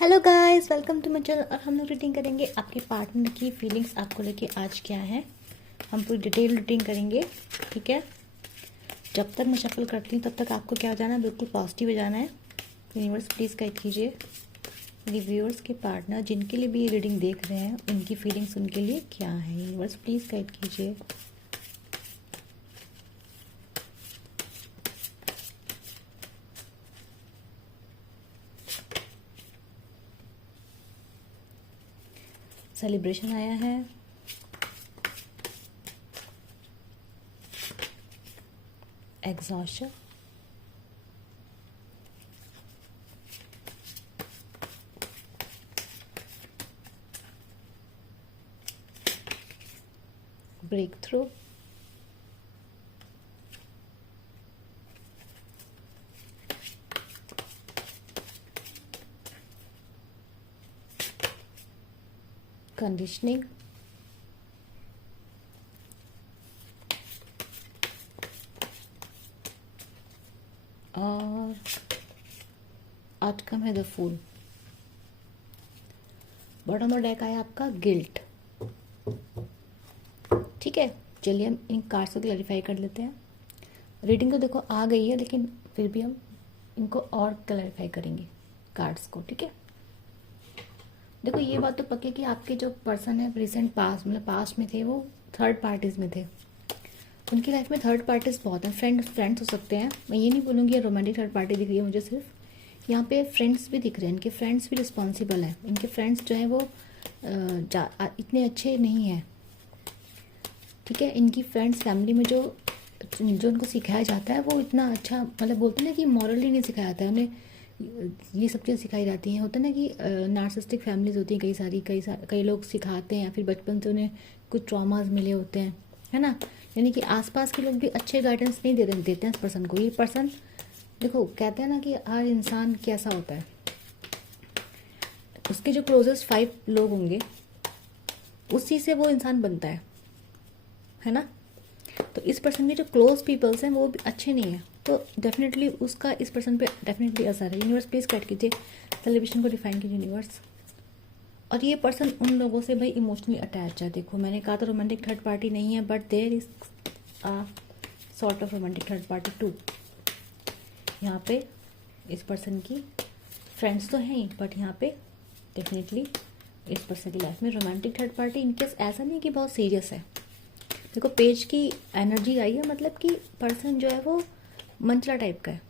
Hello guys, welcome to my channel. और हम लोग रीडिंग करेंगे आपके पार्टनर की फीलिंग्स आपको लेके आज क्या है। हम पूरी डिटेल रीडिंग करेंगे, ठीक है। जब तक मैं शफल करती हूँ तब तक आपको क्या हो जाना है, बिल्कुल पॉजिटिव हो जाना है। यूनिवर्स प्लीज़ गाइड कीजिए मेरी व्यूअर्स के पार्टनर जिनके लिए भी ये रीडिंग देख रहे हैं, उनकी फीलिंग्स उनके लिए क्या है। यूनिवर्स प्लीज़ गाइड कीजिए। सेलिब्रेशन आया है, एग्जॉशन, ब्रेक थ्रू, कंडीशनिंग, और आउटकम है the fool. Bottom of deck आया आपका गिल्ट। ठीक है, चलिए हम इन कार्ड्स को क्लैरिफाई कर लेते हैं। रीडिंग तो देखो आ गई है, लेकिन फिर भी हम इनको और क्लैरिफाई करेंगे कार्ड्स को, ठीक है। देखो ये बात तो पक्की कि आपके जो पर्सन है रिसेंट पास्ट मतलब पास्ट में थे, वो थर्ड पार्टीज में थे। उनकी लाइफ में थर्ड पार्टीज बहुत हैं। फ्रेंड्स हो सकते हैं, मैं ये नहीं बोलूँगी रोमांटिक थर्ड पार्टी दिख रही है मुझे, सिर्फ यहाँ पे फ्रेंड्स भी दिख रहे हैं। इनके फ्रेंड्स भी रिस्पॉन्सिबल हैं। इनके फ्रेंड्स जो है वो इतने अच्छे नहीं हैं, ठीक है। इनकी फ्रेंड्स फैमिली में जो उनको सिखाया जाता है वो इतना अच्छा, मतलब बोलते हैं ना कि मॉरली नहीं सिखाया जाता है उन्हें। ये सब चीज़ें सिखाई जाती हैं। होता है ना कि नार्सिसिस्टिक फैमिलीज होती हैं कई लोग सिखाते हैं, या फिर बचपन से उन्हें कुछ ट्रॉमाज मिले होते हैं, है ना। यानी कि आसपास के लोग भी अच्छे गाइडेंस नहीं देते हैं इस पर्सन को। ये पर्सन देखो, कहते हैं ना कि हर इंसान कैसा होता है, उसके जो क्लोजेस्ट 5 लोग होंगे उसी से वो इंसान बनता है ना। तो इस पर्सन के जो क्लोज पीपल्स हैं वो भी अच्छे नहीं हैं, तो डेफिनेटली उसका इस पर्सन पे डेफिनेटली असर है। यूनिवर्स प्लीज गाइड कीजिए, सेलिब्रेशन को डिफाइन कीजिए यूनिवर्स। और ये पर्सन उन लोगों से भाई इमोशनली अटैच है। देखो मैंने कहा था रोमांटिक थर्ड पार्टी नहीं है, but there is a sort of romantic third party too. यहाँ पे इस पर्सन की फ्रेंड्स तो हैं ही, बट यहाँ पे डेफिनेटली इस पर्सन की लाइफ में रोमांटिक थर्ड पार्टी इनकेस ऐसा नहीं कि बहुत सीरियस है। देखो पेज की एनर्जी आई है, मतलब कि पर्सन जो है वो मंचला टाइप का है।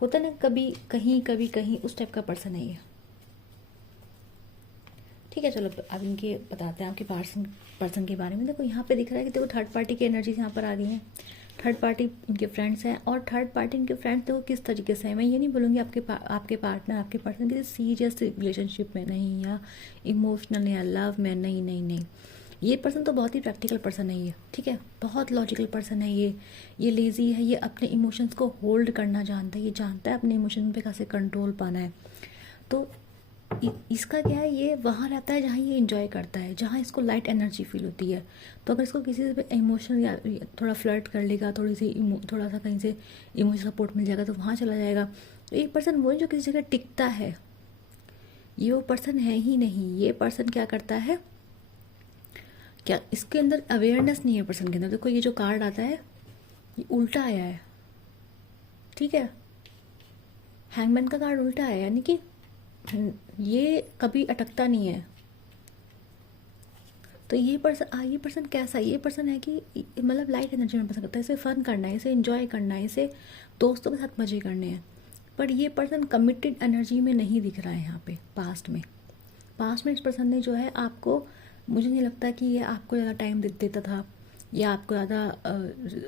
होता ना कभी कहीं उस टाइप का पर्सन है ये, ठीक है। चलो अब इनके बताते हैं आपके पर्सन के बारे में। देखो यहाँ पे दिख रहा है कि देखो थर्ड पार्टी की एनर्जीज यहाँ पर आ रही हैं। थर्ड पार्टी इनके फ्रेंड्स हैं, और थर्ड पार्टी इनके फ्रेंड्स देखो किस तरीके से है। मैं ये नहीं बोलूँगी आपके पार्टनर आपके पर्सन किसी सीरियस रिलेशनशिप में नहीं, या इमोशनल या लव में नहीं नहीं नहीं। ये पर्सन तो बहुत ही प्रैक्टिकल पर्सन है ये, ठीक है। बहुत लॉजिकल पर्सन है ये लेजी है। ये अपने इमोशंस को होल्ड करना जानता है। ये जानता है अपने इमोशन पे कैसे कंट्रोल पाना है। तो इसका क्या है, ये वहाँ रहता है जहाँ ये इंजॉय करता है, जहाँ इसको लाइट एनर्जी फील होती है। तो अगर इसको किसी से इमोशनल या थोड़ा फ्लर्ट कर लेगा, थोड़ा सा कहीं से इमोशनल सपोर्ट मिल जाएगा तो वहाँ चला जाएगा। तो एक पर्सन वो है जो किसी जगह टिकता है, ये वो पर्सन है ही नहीं। ये पर्सन क्या करता है, क्या इसके अंदर अवेयरनेस नहीं है पर्सन के अंदर। देखो ये जो कार्ड आता है ये उल्टा आया है, ठीक है। हैंगमैन का कार्ड उल्टा आया, यानी कि ये कभी अटकता नहीं है। तो ये पर्सन कैसा है, ये पर्सन है कि मतलब लाइट एनर्जी में पसंद करता है। इसे फन करना है, इसे एंजॉय करना है, इसे दोस्तों के साथ मजे करने हैं। पर ये पर्सन कमिटेड एनर्जी में नहीं दिख रहा है यहाँ पे। पास्ट में इस पर्सन ने जो है आपको, मुझे नहीं लगता कि ये आपको ज़्यादा टाइम देता था, या आपको ज़्यादा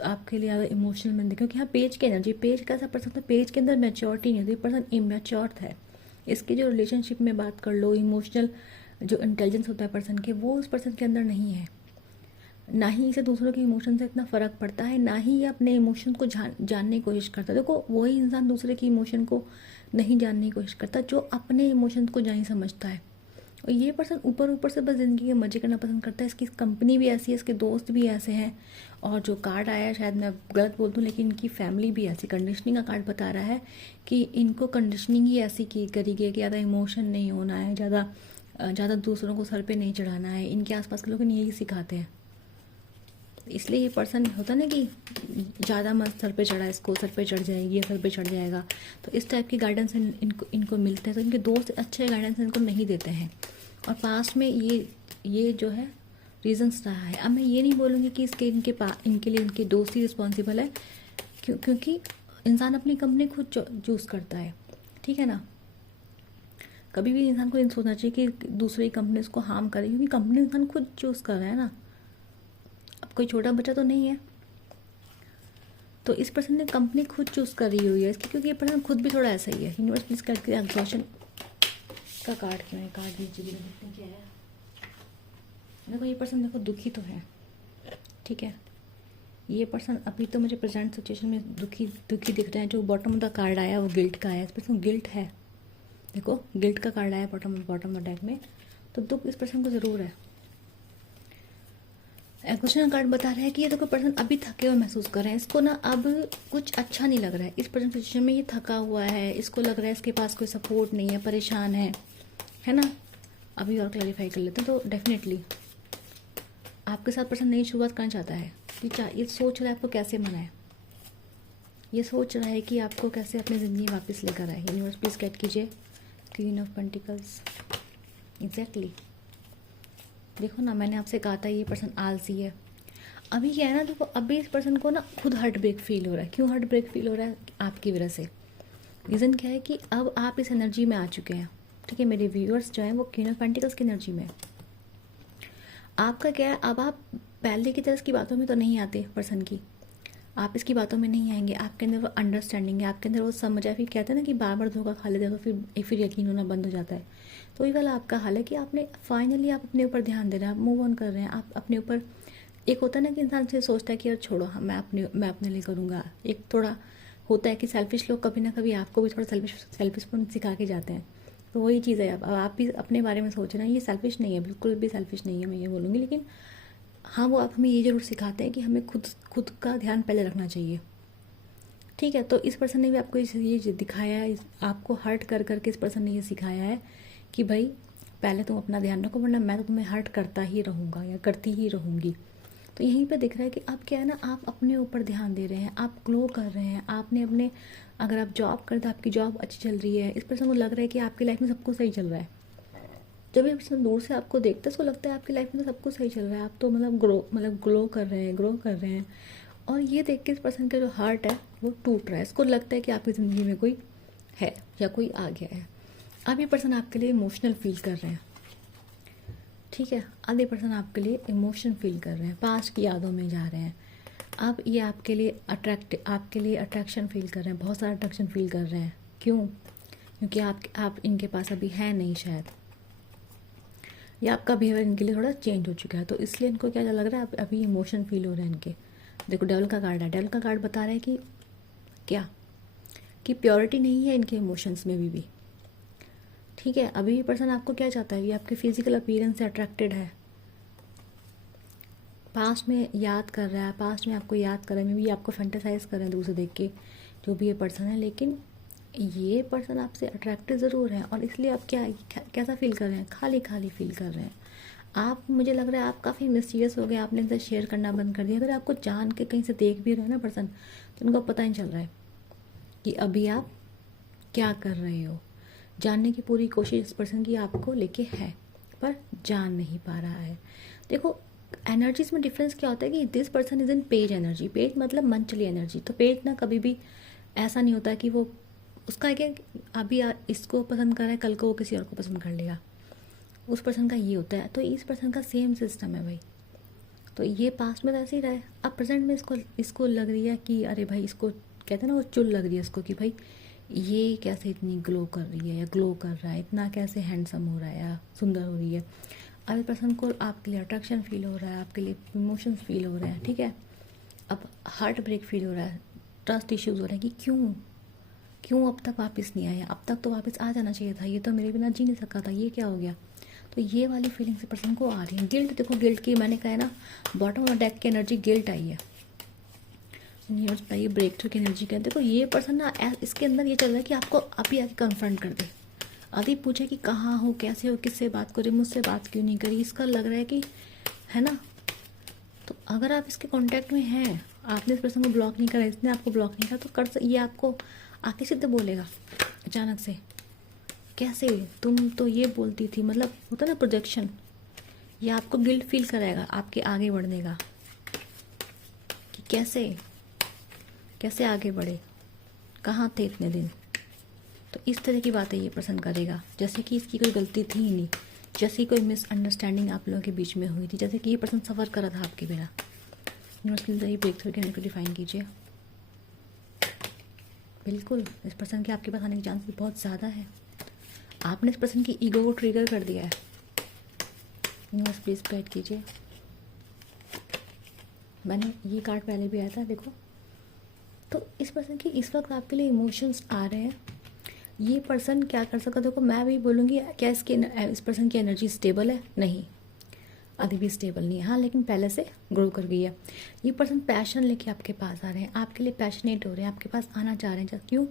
आपके लिए ज़्यादा इमोशनल में, क्योंकि यहाँ पेज की एनर्जी, पेज कैसा पर्सन था, पेज के अंदर मैच्योरिटी नहीं होती। पर्सन इमेच्योर है। इसके जो रिलेशनशिप में बात कर लो, इमोशनल जो इंटेलिजेंस होता है पर्सन के, वो उस पर्सन के अंदर नहीं है। ना ही इसे दूसरों के इमोशन से इतना फ़र्क पड़ता है, ना ही ये अपने इमोशन को जानने की कोशिश करता है। देखो वही इंसान दूसरे के इमोशन को नहीं जानने की कोशिश करता जो अपने इमोशन को जान समझता है। और ये पर्सन ऊपर ऊपर से बस ज़िंदगी के मज़े करना पसंद करता है। इसकी कंपनी भी ऐसी है, इसके दोस्त भी ऐसे हैं, और जो कार्ड आया है शायद मैं गलत बोल दूँ, लेकिन इनकी फैमिली भी ऐसी, कंडीशनिंग का कार्ड बता रहा है कि इनको कंडीशनिंग ही ऐसी की करी गई कि ज़्यादा इमोशन नहीं होना है, ज़्यादा दूसरों को सर पे नहीं चढ़ाना है। इनके आसपास के लोग इन्हें यही सिखाते हैं। इसलिए ये पर्सन होता ना कि ज़्यादा मत सर पे चढ़ा, इसको सर पे चढ़ जाएगी या सर पे चढ़ जाएगा, तो इस टाइप की गाइडेंस इनको मिलते हैं। तो इनके दोस्त अच्छे गाइडेंस इनको नहीं देते हैं, और पास्ट में ये जो है रीजंस रहा है। अब मैं ये नहीं बोलूँगी कि इनके लिए इनके दोस्त ही रिस्पॉन्सिबल है, क्योंकि इंसान अपनी कंपनी खुद चूज़ करता है, ठीक है ना। कभी भी इंसान को नहीं सोचना चाहिए कि दूसरी कंपनी उसको हार्म करे, क्योंकि कंपनी इंसान खुद चूज़ कर रहा है ना। अब कोई छोटा बच्चा तो नहीं है। तो इस पर्सन ने कंपनी खुद चूज़ कर रही हुई है इसकी, क्योंकि ये पर्सन खुद भी थोड़ा ऐसा ही है। यूनिवर्स प्लीज करके एग्जॉशन का कार्ड क्यों है, कार्ड दीजिए, देखते क्या है। देखो ये पर्सन देखो दुखी तो है, ठीक है। ये पर्सन अभी तो मुझे प्रेजेंट सिचुएशन में दुखी दिख रहे हैं। जो बॉटम ऑफ द कार्ड आया वो गिल्ट का आया। इस पर्सन गिल्ट है, देखो गिल्ट का कार्ड आया बॉटम ऑफ डेक में, तो दुख इस पर्सन को ज़रूर है। एक्वेशन कार्ड बता रहा है कि ये देखो पर्सन अभी थके हुए महसूस कर रहे हैं। इसको ना अब कुछ अच्छा नहीं लग रहा है। इस प्रेजेंट सिचुएशन में ये थका हुआ है, इसको लग रहा है इसके पास कोई सपोर्ट नहीं है, परेशान है ना। अभी और क्लैरिफाई कर लेते हैं। तो डेफिनेटली आपके साथ पर्सन नई शुरुआत करना चाहता है। ये सोच रहा है आपको कैसे मनाए, ये सोच रहा है कि आपको कैसे अपनी ज़िंदगी वापस लेकर आए। यूनिवर्स प्लीज गाइड कीजिए। क्वीन ऑफ पेंटिकल्स, एग्जैक्टली देखो ना, मैंने आपसे कहा था ये पर्सन आलसी है। अभी क्या है ना, देखो अभी इस पर्सन को ना खुद हार्ट ब्रेक फील हो रहा है। क्यों हार्ट ब्रेक फील हो रहा है? आपकी वजह से। रीज़न क्या है कि अब आप इस एनर्जी में आ चुके हैं, ठीक है। मेरे व्यूअर्स जो हैं वो क्वीन ऑफ पेंटिकल्स की एनर्जी में। आपका क्या है, अब आप पहले की तरह इसकी बातों में तो नहीं आते पर्सन की, आप इसकी बातों में नहीं आएंगे। आपके अंदर वो अंडरस्टैंडिंग है, आपके अंदर वो समझ है। फिर कहते हैं ना कि बार बार धोखा खा लेते हैं तो फिर यकीन होना बंद हो जाता है। तो ये वाला आपका हाल है कि आपने फाइनली आप अपने ऊपर ध्यान दे रहे हैं, आप मूव ऑन कर रहे हैं। आप अपने ऊपर, एक होता है ना कि इंसान से सोचता है कि यार छोड़ो, हाँ मैं अपने लिए करूँगा। एक थोड़ा होता है कि सेल्फिश लोग कभी ना कभी आपको भी थोड़ा सेल्फिशपन सिखा के जाते हैं। तो वही चीज़ है। अब आप भी अपने बारे में सोच रहे हैं। ये सेल्फिश नहीं है, बिल्कुल भी सेल्फिश नहीं है, मैं ये बोलूँगी। लेकिन हाँ, वो आप हमें ये ज़रूर सिखाते हैं कि हमें खुद का ध्यान पहले रखना चाहिए, ठीक है। तो इस पर्सन ने भी आपको ये दिखाया है, आपको हर्ट कर करके इस पर्सन ने ये सिखाया है कि भाई पहले तुम अपना ध्यान रखो, वरना मैं तो तुम्हें हर्ट करता ही रहूँगा या करती ही रहूँगी। तो यहीं पे दिख रहा है कि अब क्या है ना, आप अपने ऊपर ध्यान दे रहे हैं, आप ग्लो कर रहे हैं। आपने अपने, अगर आप जॉब करते हैं, आपकी जॉब अच्छी चल रही है, इस पर्सन को लग रहा है कि आपकी लाइफ में सब कुछ सही चल रहा है। जब ये पर्सन दूर से आपको देखता है उसको लगता है आपकी लाइफ में तो सब कुछ सही चल रहा है, आप तो ग्रो कर रहे हैं। और ये देख के इस पर्सन का जो हार्ट है वो टूट रहा है। इसको लगता है कि आपकी ज़िंदगी में कोई है या कोई आ गया है। अब ये पर्सन आपके लिए इमोशनल फील कर रहे हैं, ठीक है। अब ये पर्सन आपके लिए इमोशन फील कर रहे हैं, पास्ट की यादों में जा रहे हैं। अब ये आपके लिए अट्रैक्शन फील कर रहे हैं, बहुत सारा अट्रैक्शन फील कर रहे हैं। क्यों? क्योंकि आप इनके पास अभी है नहीं शायद, या आपका बिहेवियर इनके लिए थोड़ा चेंज हो चुका है। तो इसलिए इनको क्या लग रहा है, अभी इमोशन फील हो रहा है इनके। देखो डेविल का कार्ड है, डेविल का कार्ड बता रहा है कि क्या, कि प्योरिटी नहीं है इनके इमोशंस में भी, ठीक है। अभी भी पर्सन आपको क्या चाहता है, ये आपके फिजिकल अपीयरेंस से अट्रैक्टेड है, पास्ट में याद कर रहा है, पास्ट में आपको याद कर रहा है, मे भी आपको फैंटेसाइज कर रहे हैं दूर से देख के, जो भी ये पर्सन है। लेकिन ये पर्सन आपसे अट्रैक्टिव ज़रूर है, और इसलिए आप कैसा फील कर रहे हैं, खाली खाली फील कर रहे हैं आप। मुझे लग रहा है आप काफ़ी मिस्टीरियस हो गए, आपने इनसे शेयर करना बंद कर दिया। अगर आपको जान के कहीं से देख भी रहे हैं ना पर्सन, तो उनको पता नहीं चल रहा है कि अभी आप क्या कर रहे हो। जानने की पूरी कोशिश इस पर्सन की आपको लेके है, पर जान नहीं पा रहा है। देखो एनर्जीज में डिफरेंस क्या होता है कि this person is in page energy. Page मतलब मन चली एनर्जी। तो पेज ना कभी भी ऐसा नहीं होता कि वो, उसका क्या, अभी इसको पसंद कर रहा है, कल को वो किसी और को पसंद कर लेगा, उस पर्सन का ये होता है। तो इस पर्सन का सेम सिस्टम है भाई। तो ये पास्ट में तो ऐसे ही रहा है, अब प्रेजेंट में इसको लग रही है कि अरे भाई, इसको कहते हैं ना वो चुल लग रही है इसको कि भाई ये कैसे इतनी ग्लो कर रही है या ग्लो कर रहा है, इतना कैसे हैंडसम हो रहा है या सुंदर हो रही है। अब पर्सन को आपके लिए अट्रैक्शन फील हो रहा है, आपके लिए इमोशंस फील हो रहे हैं, ठीक है। अब हार्ट ब्रेक फील हो रहा है, ट्रस्ट इश्यूज हो रहे हैं कि क्यों अब तक वापस नहीं आया, अब तक तो वापस आ जाना चाहिए था, ये तो मेरे बिना जी नहीं सका था, ये क्या हो गया। तो तो ये वाली फीलिंग से पर्सन को आ रही है। गिल्ट, देखो गिल्ट की मैंने कहा है ना, बॉटम ऑफ डेक की एनर्जी गिल्ट आई है। यूनिवर्स बताइए ब्रेक थ्रू की एनर्जी क्या है। देखो ये पर्सन ना इसके अंदर ये चल रहा है कि आपको अभी आके कन्फ्रंट कर दे, अभी पूछे कि कहाँ हो, कैसे हो, किससे बात करें, मुझसे बात क्यों नहीं करी। इसका लग रहा है कि, है ना, तो अगर आप इसके कांटेक्ट में हैं, आपने इस पर्सन को ब्लॉक नहीं करा, इसने आपको ब्लॉक नहीं करा, तो ये आपको आके सीधे बोलेगा अचानक से, कैसे तुम तो ये बोलती थी, मतलब होता ना प्रोजेक्शन। ये आपको गिल्ट फील कराएगा आपके आगे बढ़ने का, कि कैसे आगे बढ़े, कहाँ थे इतने दिन। तो इस तरह की बातें ये पसंद करेगा, जैसे कि इसकी कोई गलती थी ही नहीं, जैसे कोई मिसअंडरस्टैंडिंग आप लोगों के बीच में हुई थी, जैसे कि ये पर्सन सफ़र कर रहा था आपके बिना। यूनिवर्सल ब्रेक थ्रू के डिफाइन कीजिए। बिल्कुल इस पर्सन के आपके पास आने की चांस बहुत ज़्यादा है। आपने इस पर्सन की ईगो को ट्रिगर कर दिया है। यूनिवर्स प्लीज गाइड कीजिए। मैंने ये कार्ड पहले भी आया था, देखो। तो इस पर्सन की इस वक्त आपके लिए इमोशंस आ रहे हैं। ये पर्सन क्या कर सकता है, देखो मैं भी बोलूँगी, क्या इस पर्सन की एनर्जी स्टेबल है? नहीं, अभी भी स्टेबल नहीं है। हाँ, लेकिन पहले से ग्रो कर गई है। ये पर्सन पैशन लेके आपके पास आ रहे हैं, आपके लिए पैशनेट हो रहे हैं, आपके पास आना चाह रहे हैं। क्यों?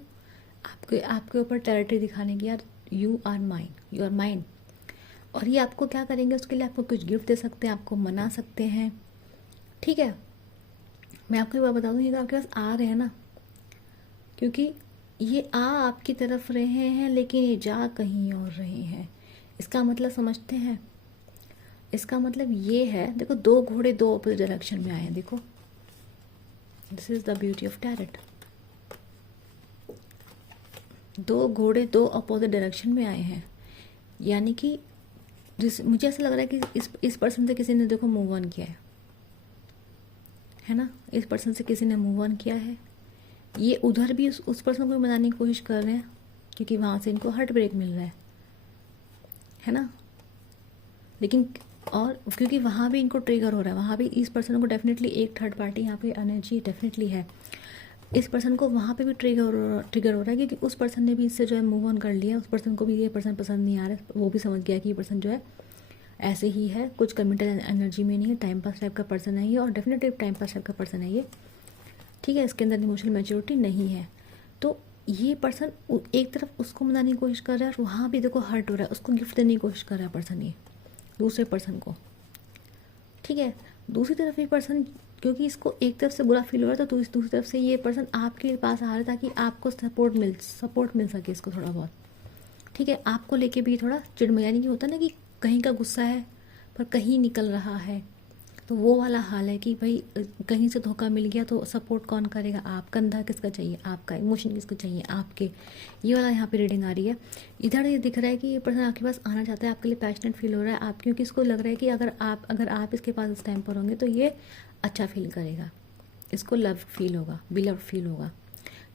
आपके ऊपर टेरिटरी दिखाने की, यार यू आर माइन। और ये आपको क्या करेंगे, उसके लिए आपको कुछ गिफ्ट दे सकते हैं, आपको मना सकते हैं। ठीक है, मैं आपको एक बात बता दूँ, ये आपके पास आ रहे हैं ना, क्योंकि ये आपकी तरफ रहे हैं, लेकिन ये जा कहीं और रहे हैं। इसका मतलब समझते हैं? इसका मतलब ये है, देखो दो घोड़े दो अपोजिट डायरेक्शन में आए हैं। देखो, this is the beauty of tarot. दो घोड़े दो अपोजिट डायरेक्शन में आए हैं, यानी कि मुझे ऐसा लग रहा है कि इस पर्सन से किसी ने, देखो, मूव ऑन किया है ना। इस पर्सन से किसी ने मूव ऑन किया है। ये उधर भी उस पर्सन को मनाने की कोशिश कर रहे हैं, क्योंकि वहाँ से इनको हार्ट ब्रेक मिल रहा है ना। लेकिन और क्योंकि वहाँ भी इनको ट्रिगर हो रहा है, वहाँ भी इस पर्सन को डेफिनेटली एक थर्ड पार्टी यहाँ पे एनर्जी डेफिनेटली है। इस पर्सन को वहाँ पे भी ट्रिगर हो रहा है, क्योंकि उस पर्सन ने भी इससे जो है मूव ऑन कर लिया। उस पर्सन को भी ये पर्सन पसंद नहीं आ रहा है, वो भी समझ गया कि ये पर्सन जो है ऐसे ही है, कुछ कमिटेड एनर्जी में नहीं है, टाइम पास टाइप का पर्सन है ये, और डेफिनेटली टाइम पास टाइप का पर्सन है ये। ठीक है, इसके अंदर इमोशनल मैच्योरिटी नहीं है। तो ये पर्सन एक तरफ उसको मनाने की कोशिश कर रहा है, और वहाँ भी देखो हर्ट हो रहा है, उसको गिफ्ट देने की कोशिश कर रहा है पर्सन, ये दूसरे पर्सन को। ठीक है, दूसरी तरफ ये पर्सन, क्योंकि इसको एक तरफ से बुरा फील हो रहा था, तो दूसरी तरफ से ये पर्सन आपके पास आ रहा है ताकि आपको सपोर्ट मिल सके इसको थोड़ा बहुत। ठीक है, आपको लेके भी थोड़ा चिड़म, यानी कि होता ना कि कहीं का गुस्सा है पर कहीं निकल रहा है, तो वो वाला हाल है कि भाई कहीं से धोखा मिल गया तो सपोर्ट कौन करेगा? आप। कंधा किसका चाहिए? आपका। इमोशन किसको चाहिए? आपके। ये वाला यहाँ पे रीडिंग आ रही है। इधर ये दिख रहा है कि ये पर्सन आपके पास आना चाहता है, आपके लिए पैशनेट फील हो रहा है आप, क्योंकि इसको लग रहा है कि अगर आप इसके पास इस टाइम पर होंगे तो ये अच्छा फील करेगा, इसको लव फील होगा, बिलव फील होगा।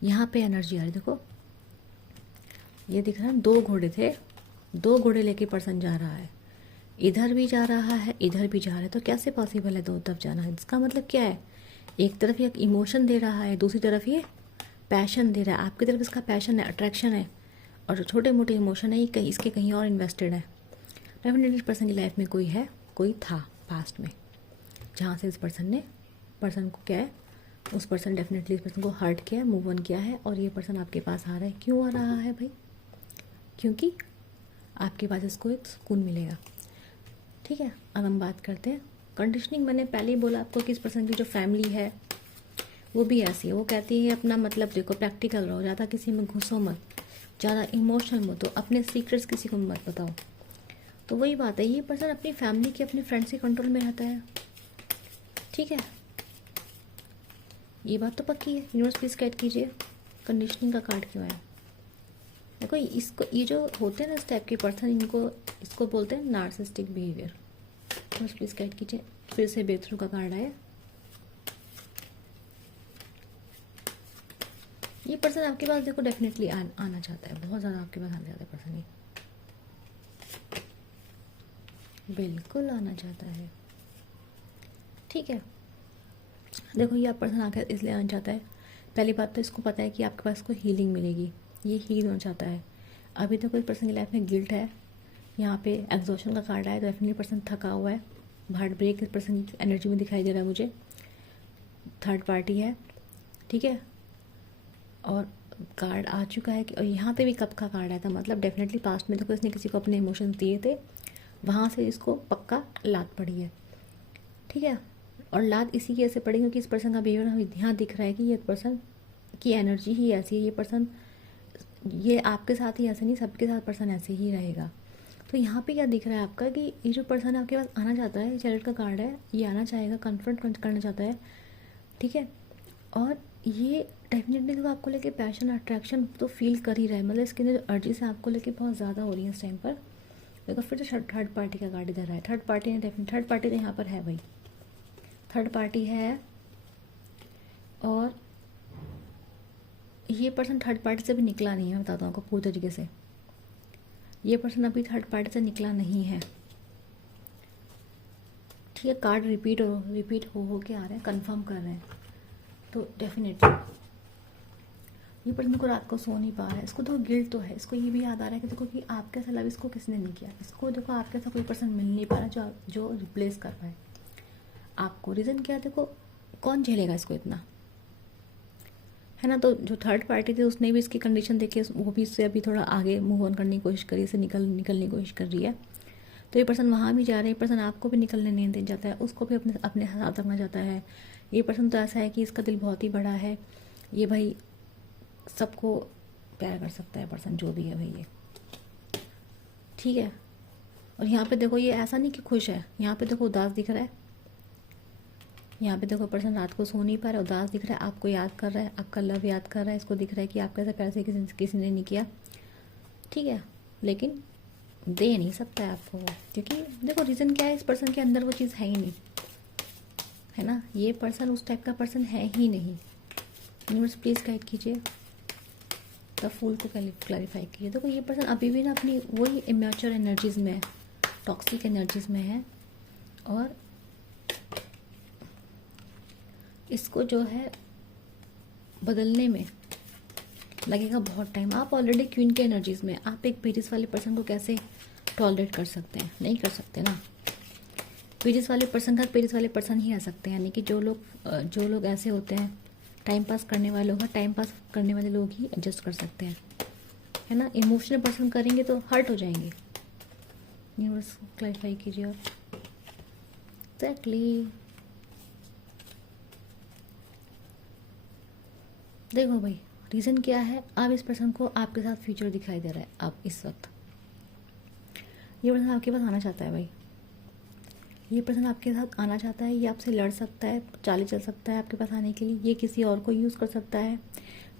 यहाँ पे एनर्जी आ रही है, देखो ये दिख रहा है, दो घोड़े थे, दो घोड़े लेके पर्सन जा रहा है, इधर भी जा रहा है, इधर भी जा रहा है। तो कैसे पॉसिबल है दो तरफ जाना? इसका मतलब क्या है? एक तरफ ये इमोशन दे रहा है, दूसरी तरफ ये पैशन दे रहा है। आपकी तरफ इसका पैशन है, अट्रैक्शन है, और जो छोटे मोटे इमोशन है ये कहीं इसके कहीं और इन्वेस्टेड है। डेफिनेटली इस पर्सन की लाइफ में कोई था पास्ट में, जहाँ से इस पर्सन को क्या है, उस पर्सन डेफिनेटली इस पर्सन को हर्ट किया, मूव ऑन किया है, और ये पर्सन आपके पास आ रहा है। क्यों आ रहा है भाई? क्योंकि आपके पास इसको एक सुकून मिलेगा। ठीक है, अब हम बात करते हैं कंडीशनिंग। मैंने पहले ही बोला आपको कि इस पर्सन की जो फैमिली है वो भी ऐसी है। वो कहती है अपना मतलब देखो, प्रैक्टिकल रहो, ज़्यादा किसी में घुसो मत, ज़्यादा इमोशनल मत हो, अपने सीक्रेट्स किसी को मत बताओ। तो वही बात है, ये पर्सन अपनी फैमिली के, अपने फ्रेंड्स के कंट्रोल में रहता है। ठीक है, ये बात तो पक्की है। यूनिवर्स प्लीज गाइड कीजिए, कंडीशनिंग का कार्ड क्यों है? देखो इसको, ये जो होते हैं ना इस टाइप के पर्सन, इसको बोलते हैं narcissistic behaviour. Universe please guide कीजिए। फिर से ब्रेक थ्रू का कार्ड आया। ये पर्सन आपके पास देखो डेफिनेटली आना चाहता है, बहुत ज़्यादा आपके पास आना चाहता है पर्सन, ये बिल्कुल आना चाहता है। ठीक है, देखो ये आप पर्सन आकर इसलिए आना चाहता है, पहली बात तो इसको पता है कि आपके पास कोई हीलिंग मिलेगी, ये हील होना चाहता है। अभी तो कोई पर्सन की लाइफ में गिल्ट है, यहाँ पे एग्जॉशन का कार्ड आया तो डेफिनेटली पर्सन थका हुआ है, हार्ट ब्रेक पर्सन की एनर्जी में दिखाई दे रहा है मुझे। थर्ड पार्टी है, ठीक है, और कार्ड आ चुका है कि, और यहाँ पे भी कप का कार्ड आया था, मतलब डेफिनेटली पास्ट में देखो इसने किसी को अपने इमोशंस दिए थे, वहाँ से इसको पक्का लात पड़ी है, ठीक है। और लात इसी की ऐसे पड़ी क्योंकि इस पर्सन का बिहेवियर हमें यहाँ दिख रहा है कि ये पर्सन की एनर्जी ही ऐसी है, ये पर्सन, ये आपके साथ ही ऐसे नहीं, सबके साथ पर्सन ऐसे ही रहेगा। तो यहाँ पे क्या दिख रहा है आपका कि ये जो पर्सन आपके पास आना चाहता है, चैरियट का कार्ड है, ये आना चाहेगा, कन्फ्रंट करना चाहता है, ठीक है। और ये डेफिनेटली तो आपको लेके पैशन अट्रैक्शन तो फील कर ही रहा है, मतलब इसके अंदर जो अर्जीज है आपको लेके बहुत ज़्यादा हो रही है इस टाइम पर। देखो फिर तो थर्ड पार्टी का कार्ड इधर है, थर्ड पार्टी ने डेफिनेट, थर्ड पार्टी तो यहाँ पर है भाई, थर्ड पार्टी है। और ये पर्सन थर्ड पार्टी से भी निकला नहीं है, मैं बताता हूँ आपको पूरी तरीके से, ये पर्सन अभी थर्ड पार्टी से निकला नहीं है, ठीक है। कार्ड रिपीट हो के आ रहे हैं, कंफर्म कर रहे हैं। तो डेफिनेटली ये पर्सन को रात को सो नहीं पा रहा है, इसको तो गिल्ट तो है, इसको ये भी याद आ रहा है कि देखो कि आपके ऐसा लव इसको किसने नहीं किया, इसको देखो आपके ऐसा कोई पर्सन मिल नहीं पा रहा जो रिप्लेस कर पाए आपको। रीज़न क्या है, देखो कौन झेलेगा इसको इतना, है ना। तो जो थर्ड पार्टी थी उसने भी इसकी कंडीशन देखे, वो भी इससे अभी थोड़ा आगे मूव ऑन करने की कोशिश करी, इससे निकलने की कोशिश कर रही है। तो ये पर्सन वहाँ भी जा रहा है, ये पर्सन आपको भी निकलने नहीं दे जाता है, उसको भी अपने अपने साथ रखना चाहता है। ये पर्सन तो ऐसा है कि इसका दिल बहुत ही बड़ा है, ये भाई सबको प्यार कर सकता है पर्सन, जो भी है भाई ये, ठीक है। और यहाँ पे देखो ये ऐसा नहीं कि खुश है, यहाँ पे देखो उदास दिख रहा है, यहाँ पे देखो पर्सन रात को सो नहीं पा रहा है, उदास दिख रहा है, आपको याद कर रहा है, आपका लव याद कर रहा है, इसको दिख रहा है कि आपका ऐसा प्यार से किसी ने नहीं किया, ठीक है। लेकिन दे नहीं सकता है आपको वो, क्योंकि देखो रीज़न क्या है, इस पर्सन के अंदर वो चीज़ है ही नहीं, है ना। ये पर्सन उस टाइप का पर्सन है ही नहीं। यूनिवर्स प्लीज़ गाइड कीजिए, द फूल को क्लैरिफाई कीजिए। देखो ये पर्सन अभी भी ना अपनी वही इमेच्योर एनर्जीज में है, टॉक्सिक एनर्जीज में है, और इसको जो है बदलने में लगेगा बहुत टाइम। आप ऑलरेडी क्वीन के एनर्जीज में, आप एक पेरिस वाले पर्सन को कैसे टॉलरेट कर सकते हैं, नहीं कर सकते ना। पेरिस वाले पर्सन का पेरिस वाले पर्सन ही आ सकते हैं, यानी कि जो लोग ऐसे होते हैं टाइम पास करने वाले लोग, टाइम पास करने वाले लोग ही एडजस्ट कर सकते हैं, है ना। इमोशनल पर्सन करेंगे तो हर्ट हो जाएंगे। यूनिवर्स क्लैरिफाई कीजिए आप एग्जैक्टली। देखो भाई रीज़न क्या है, अब इस पर्सन को आपके साथ फ्यूचर दिखाई दे रहा है। अब इस वक्त ये पर्सन आपके पास आना चाहता है भाई, ये पर्सन आपके साथ आना चाहता है, ये आपसे लड़ सकता है, चाले चल सकता है आपके पास आने के लिए, ये किसी और को यूज़ कर सकता है।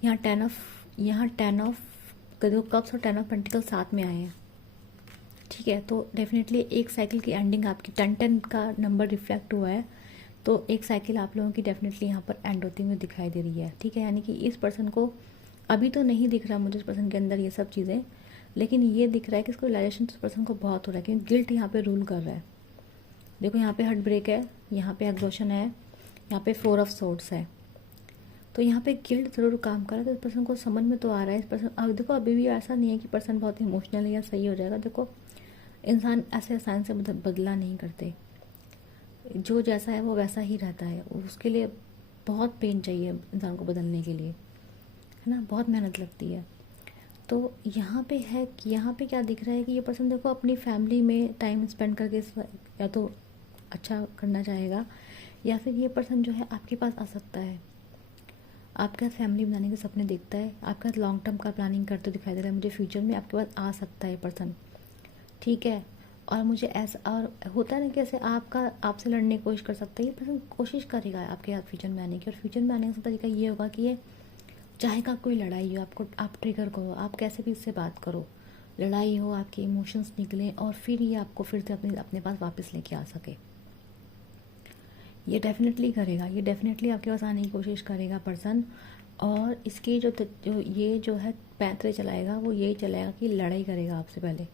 यहाँ टेन ऑफ कप्स और 10 ऑफ पेंटिकल्स साथ में आए हैं, ठीक है। तो डेफिनेटली एक साइकिल की एंडिंग आपकी 10 का नंबर रिफ्लेक्ट हुआ है, तो एक साइकिल आप लोगों की डेफिनेटली यहाँ पर एंड होती हुई दिखाई दे रही है, ठीक है। यानी कि इस पर्सन को अभी तो नहीं दिख रहा मुझे इस पर्सन के अंदर ये सब चीज़ें, लेकिन ये दिख रहा है कि इसको रियलाइजेशन इस पर्सन को बहुत हो रहा है, क्योंकि गिल्ट यहाँ पे रूल कर रहा है। देखो यहाँ पे हार्ट ब्रेक है, यहाँ पे एग्जॉशन है, यहाँ पे 4 ऑफ सोर्ड्स है, तो यहाँ पे गिल्ट ज़रूर काम कर रहा है। तो इस पर्सन को समझ में तो आ रहा है, इस पर्सन अब देखो अभी भी ऐसा नहीं है कि पर्सन बहुत इमोशनल है या सही हो जाएगा। देखो इंसान ऐसे आसान से बदला नहीं करते, जो जैसा है वो वैसा ही रहता है, उसके लिए बहुत पेन चाहिए इंसान को बदलने के लिए, है ना, बहुत मेहनत लगती है। तो यहाँ पे है कि यहाँ पे क्या दिख रहा है कि ये पर्सन देखो अपनी फैमिली में टाइम स्पेंड करके या तो अच्छा करना चाहेगा, या फिर ये पर्सन जो है आपके पास आ सकता है, आपके साथ फैमिली बनाने के सपने देखता है, आपके साथ लॉन्ग टर्म का प्लानिंग करते दिखाई दे रहा है मुझे, फ्यूचर में आपके पास आ सकता है पर्सन, ठीक है। और मुझे ऐसा और होता है ना कि ऐसे आपसे लड़ने की कोशिश कर सकता है, ये पर्सन कोशिश करेगा आपके साथ फ्यूचर में आने की, और फ्यूचर में आने का तरीका ये होगा कि ये चाहेगा कोई लड़ाई हो, आपको आप ट्रिगर करो, आप कैसे भी इससे बात करो, लड़ाई हो, आपके इमोशंस निकलें, और फिर ये आपको फिर से अपने पास वापस लेके आ सके। ये डेफिनेटली करेगा, ये डेफिनेटली आपके पास आने की कोशिश करेगा पर्सन। और इसकी जो ये जो है पैंतरे चलाएगा, वो यही चलाएगा कि लड़ाई करेगा आपसे पहले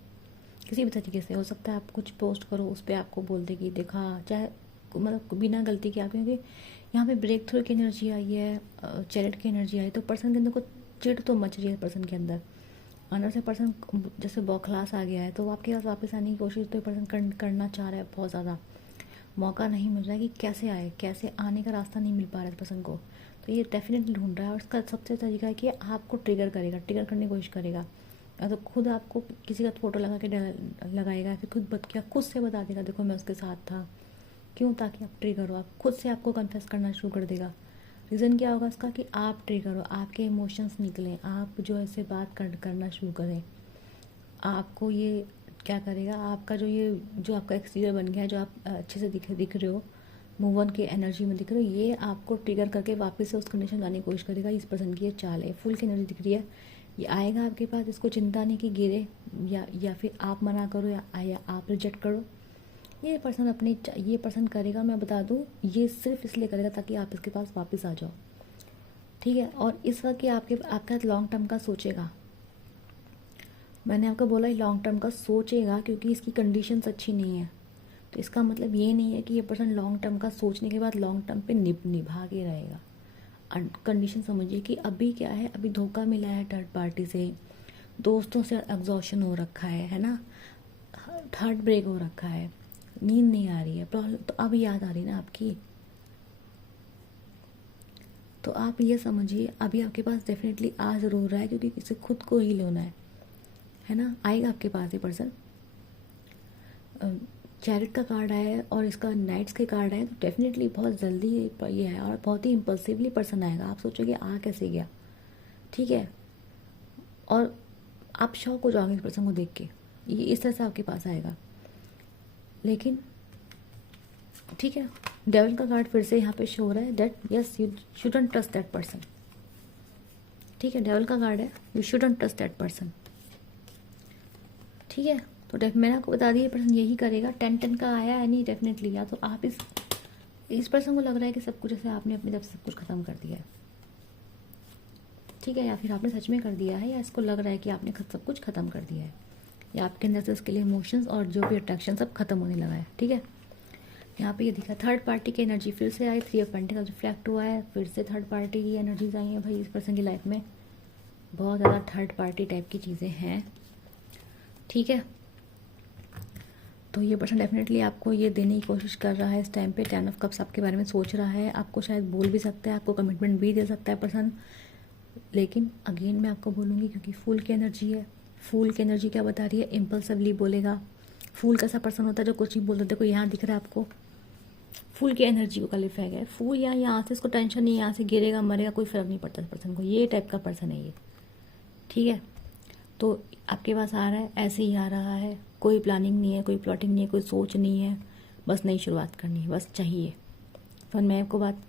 किसी भी तरीके से। हो सकता है आप कुछ पोस्ट करो, उस पर आपको बोल दे कि देखा, चाहे मतलब बिना गलती के, क्योंकि यहाँ पे ब्रेक थ्रू की एनर्जी आई है, चैरिट की एनर्जी आई, तो पर्सन के अंदर को चिढ़ तो मच रही है पर्सन के अंदर, अंदर से पर्सन जैसे बौखलास आ गया है, तो वो आपके पास वापस आने की कोशिश तो पर्सन करना चाह रहा है, बहुत ज़्यादा मौका नहीं मिल रहा है कि कैसे आए, कैसे आने का रास्ता नहीं मिल पा रहा है पर्सन को। तो ये डेफिनेटली ढूंढ रहा है, और इसका सबसे तरीका है कि आपको ट्रिगर करेगा, ट्रिगर करने की कोशिश करेगा, या तो खुद आपको किसी का फ़ोटो लगा के लगाएगा, फिर खुद से बता देगा देखो मैं उसके साथ था। क्यों? ताकि आप ट्रिगर हो, आप खुद से आपको कन्फेस करना शुरू कर देगा। रीज़न क्या होगा इसका कि आप ट्रिगर हो, आपके इमोशंस निकलें, आप जो ऐसे बात करना शुरू करें। आपको ये क्या करेगा, आपका जो आपका एक्सटीरियर बन गया है, जो आप अच्छे से दिख रहे हो, मूव ऑन की एनर्जी में दिख रहे हो, ये आपको ट्रिगर करके वापस से उस कंडीशन लाने की कोशिश करेगा। इस पर्सन की ये चाल है, फुल की एनर्जी दिख रही है, ये आएगा आपके पास। इसको चिंता नहीं कि गिरे या फिर आप मना करो या आप रिजेक्ट करो। ये पर्सन करेगा, मैं बता दूँ, ये सिर्फ इसलिए करेगा ताकि आप इसके पास वापस आ जाओ, ठीक है। और इस वक्त ये आपका लॉन्ग टर्म का सोचेगा। मैंने आपको बोला लॉन्ग टर्म का सोचेगा, क्योंकि इसकी कंडीशंस अच्छी नहीं है। तो इसका मतलब ये नहीं है कि ये पर्सन लॉन्ग टर्म का सोचने के बाद लॉन्ग टर्म पे निभा के रहेगा। कंडीशन समझिए कि अभी क्या है, अभी धोखा मिला है थर्ड पार्टी से, दोस्तों से एग्जॉशन हो रखा है ना, हार्ट ब्रेक हो रखा है, नींद नहीं आ रही है, प्रॉब्लम तो अब याद आ रही है ना आपकी। तो आप ये समझिए अभी आपके पास डेफिनेटली आ ज़रूर रहा है, क्योंकि इसे खुद को ही लेना है ना। आएगा आपके पास ये पर्सन। चैरिट का कार्ड आया है और इसका नाइट्स के कार्ड आए, तो डेफिनेटली बहुत जल्दी ये है, और बहुत ही इम्पल्सिवली पर्सन आएगा। आप सोचोगे आ कैसे गया, ठीक है, और आप शॉक हो जाओगे इस पर्सन को देख के, ये इस तरह से आपके पास आएगा। लेकिन ठीक है, डेविल का कार्ड फिर से यहाँ पे शो हो रहा है, that yes you shouldn't trust that person, ठीक है। डेविल का कार्ड है, you shouldn't trust that person, ठीक है। तो मैंने आपको बता दिया पर्सन यही करेगा। 10-10 का आया है नहीं, डेफिनेटली या तो आप इस पर्सन को लग रहा है कि सब कुछ ऐसे आपने अपनी तरफ से सब कुछ ख़त्म कर दिया है, ठीक है, या फिर आपने सच में कर दिया है, या इसको लग रहा है कि आपने सब कुछ ख़त्म कर दिया है, या आपके अंदर से उसके लिए इमोशंस और जो भी अट्रैक्शन सब खत्म होने लगा है, ठीक है। यहाँ पे ये दिखा थर्ड पार्टी की एनर्जी फिर से आई, 3 ऑफ पेंटिकल्स रिफ्लेक्ट हुआ है, फिर से थर्ड पार्टी की एनर्जीज आई हैं भाई इस पर्सन की लाइफ में। बहुत ज़्यादा थर्ड पार्टी टाइप की चीज़ें हैं, ठीक है। तो ये पर्सन डेफिनेटली आपको ये देने की कोशिश कर रहा है इस टाइम पे। 10 ऑफ कप्स आपके बारे में सोच रहा है, आपको शायद बोल भी सकता है, आपको कमिटमेंट भी दे सकता है पर्सन। लेकिन अगेन मैं आपको बोलूँगी, क्योंकि फूल की एनर्जी है, फूल की एनर्जी क्या बता रही है, इम्पल्सिवली बोलेगा। फूल कैसा पर्सन होता है जो कुछ ही बोल देते, कोई यहाँ दिख रहा है आपको, फूल की एनर्जी को क्वालिफाई है। फूल यहाँ से इसको टेंशन नहीं है, यहाँ से गिरेगा मरेगा कोई फ़र्क नहीं पड़ता इस पर्सन को, ये टाइप का पर्सन है ये, ठीक है। तो आपके पास आ रहा है, ऐसे ही आ रहा है, कोई प्लानिंग नहीं है, कोई प्लॉटिंग नहीं है, कोई सोच नहीं है, बस नई शुरुआत करनी है, बस चाहिए। समझ में आपको बात?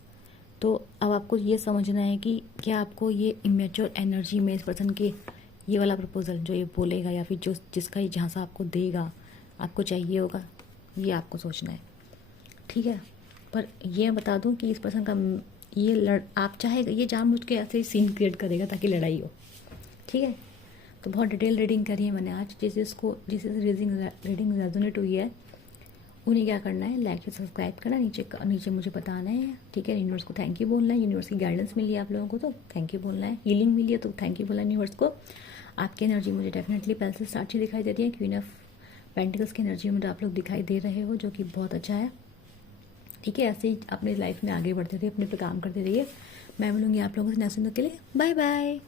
तो अब आपको ये समझना है कि क्या आपको ये इमेच्योर एनर्जी में इस पर्सन के ये वाला प्रपोजल जो ये बोलेगा, या फिर जो जिसका ये झांसा आपको देगा, आपको चाहिए होगा, ये आपको सोचना है, ठीक है। पर ये बता दूं कि इस पर्सन का ये आप चाहेगा, ये जानबूझ के ऐसे ही सीन क्रिएट करेगा ताकि लड़ाई हो, ठीक है। तो बहुत डिटेल रीडिंग करी है मैंने आज, जिसे रीडिंग रेजोनेट हुई है उन्हें क्या करना है, लाइक से सब्सक्राइब करना, नीचे मुझे बताना है, ठीक है। यूनिवर्स को थैंक यू बोलना है, यूनिवर्स की गाइडेंस मिली है आप लोगों को तो थैंक यू बोलना है, हीलिंग मिली है तो थैंक यू बोलना है यूनिवर्स को। आपकी एनर्जी मुझे डेफिनेटली पहले से स्टार्ट ही दिखाई दे रही है, क्वीन ऑफ पेंटिकल्स की एनर्जी मुझे आप लोग दिखाई दे रहे हो, जो कि बहुत अच्छा है, ठीक है। ऐसे ही अपनी लाइफ में आगे बढ़ते रहिए, अपने पे काम करते रहिए। मैं मिलूंगी आप लोगों से नेक्स्ट वीडियो के लिए, बाय बाय।